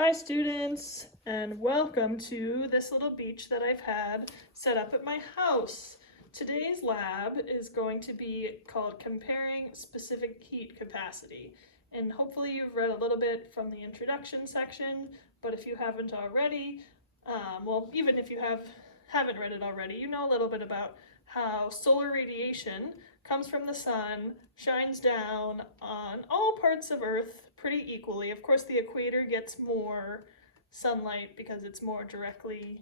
Hi students, and welcome to this little beach that I've had set up at my house. Today's lab is going to be called Comparing Specific Heat Capacity. And hopefully you've read a little bit from the introduction section, but if you haven't already, well, even if you haven't read it already, you know a little bit about how solar radiation comes from the sun, shines down on all parts of Earth pretty equally. Of course, the equator gets more sunlight because it's more directly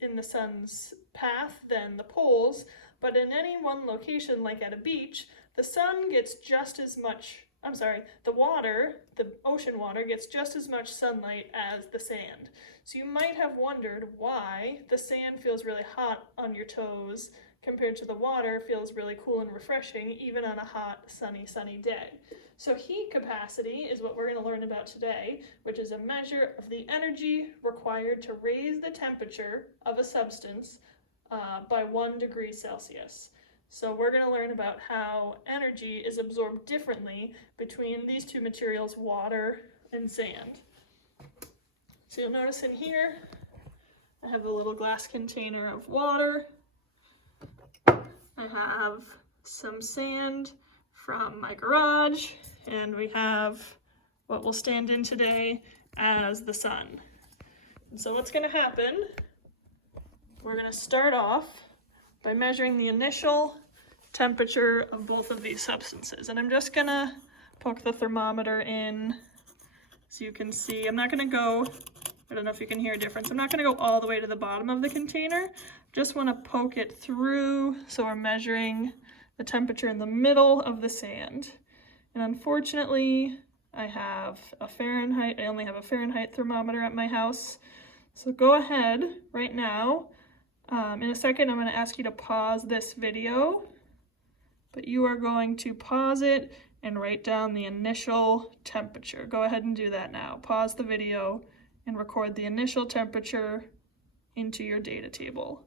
in the sun's path than the poles, but in any one location, like at a beach, the sun gets just as much, the ocean water gets just as much sunlight as the sand. So you might have wondered why the sand feels really hot on your toes compared to the water feels really cool and refreshing even on a hot, sunny day. So heat capacity is what we're going to learn about today, which is a measure of the energy required to raise the temperature of a substance by 1 degree Celsius. So we're going to learn about how energy is absorbed differently between these two materials, water and sand. So you'll notice in here, I have a little glass container of water. I have some sand from my garage, and we have what will stand in today as the sun. And so what's going to happen, we're going to start off by measuring the initial temperature of both of these substances. And I'm just going to poke the thermometer in so you can see. I'm not going to go, I don't know if you can hear a difference, I'm not going to go all the way to the bottom of the container. Just want to poke it through so we're measuring the temperature in the middle of the sand. And unfortunately, I only have a Fahrenheit thermometer at my house. So go ahead right now. In a second, I'm going to ask you to pause this video, but you are going to pause it and write down the initial temperature. Go ahead and do that now. Pause the video and record the initial temperature into your data table.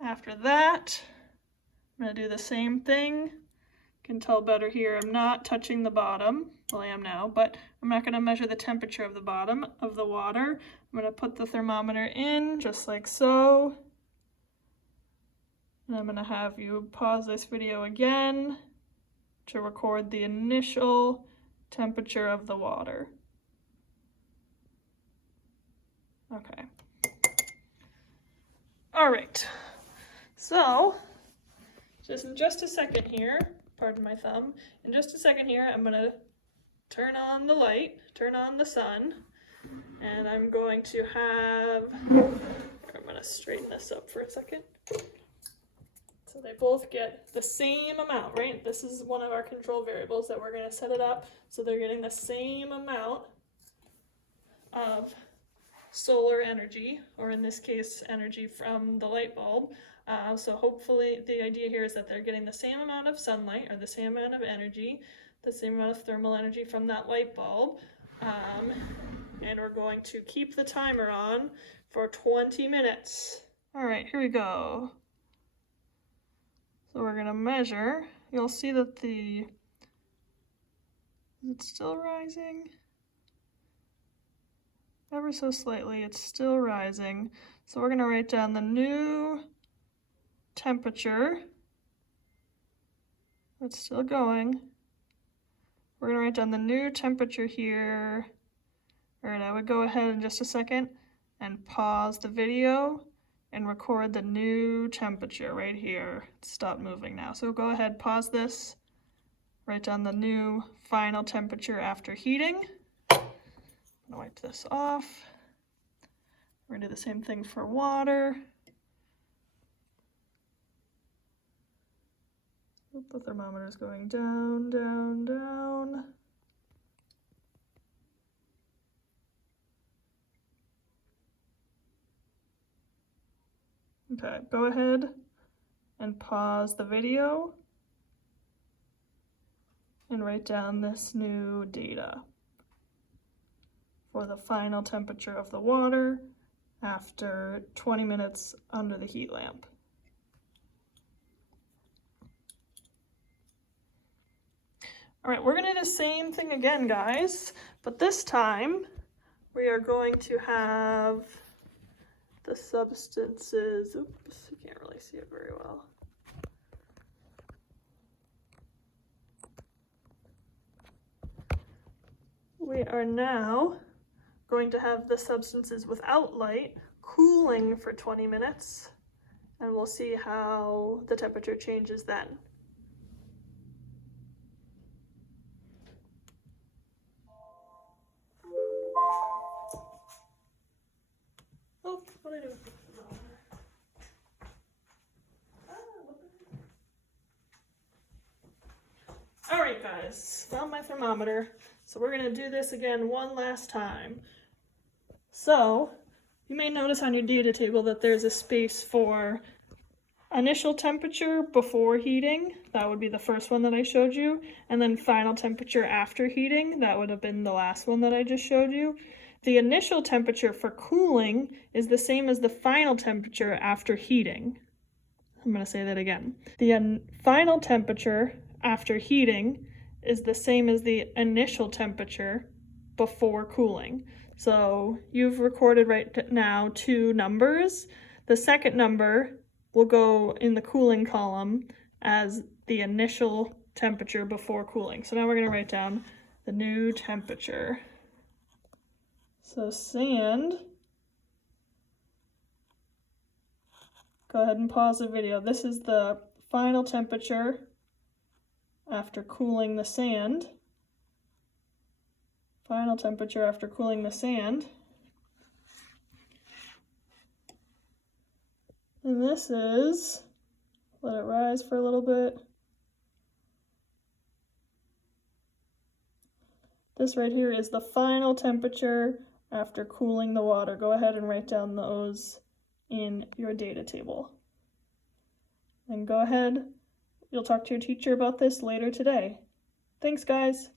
After that, I'm going to do the same thing. You can tell better here, I'm not touching the bottom. Well, I am now, but I'm not going to measure the temperature of the bottom of the water. I'm going to put the thermometer in just like so. And I'm going to have you pause this video again to record the initial temperature of the water. Okay. All right. So, just a second here, pardon my thumb, in just a second here, I'm going to turn on the light, turn on the sun, and I'm going to I'm going to straighten this up for a second. So they both get the same amount, right? This is one of our control variables that we're going to set it up so they're getting the same amount of solar energy, or in this case, energy from the light bulb. So hopefully the idea here is that they're getting the same amount of sunlight, or the same amount of energy, the same amount of thermal energy from that light bulb. And we're going to keep the timer on for 20 minutes. All right, here we go. So we're going to measure. You'll see that is it still rising? Ever so slightly, it's still rising. So we're going to write down the new temperature. It's still going. We're going to write down the new temperature here. All right, I would go ahead in just a second and pause the video and record the new temperature right here. Stop moving now. So go ahead, pause this, write down the new final temperature after heating. I'm going to wipe this off. We're going to do the same thing for water. The thermometer is going down, down, down. Okay, go ahead and pause the video and write down this new data for the final temperature of the water after 20 minutes under the heat lamp. All right, we're gonna do the same thing again, guys, but this time we are going to have the substances. Oops, you can't really see it very well. We are now going to have the substances without light cooling for 20 minutes, and we'll see how the temperature changes then. Oh, what did I do? All right, guys, found my thermometer. So we're gonna do this again one last time. So you may notice on your data table that there's a space for initial temperature before heating. That would be the first one that I showed you. And then final temperature after heating. That would have been the last one that I just showed you. The initial temperature for cooling is the same as the final temperature after heating. I'm going to say that again. The final temperature after heating is the same as the initial temperature before cooling. So you've recorded right now 2 numbers. The second number will go in the cooling column as the initial temperature before cooling. So now we're going to write down the new temperature. So sand, go ahead and pause the video. This is the final temperature after cooling the sand. Final temperature after cooling the sand. And this is, let it rise for a little bit. This right here is the final temperature after cooling the water. Go ahead and write down those in your data table. And go ahead, you'll talk to your teacher about this later today. Thanks, guys.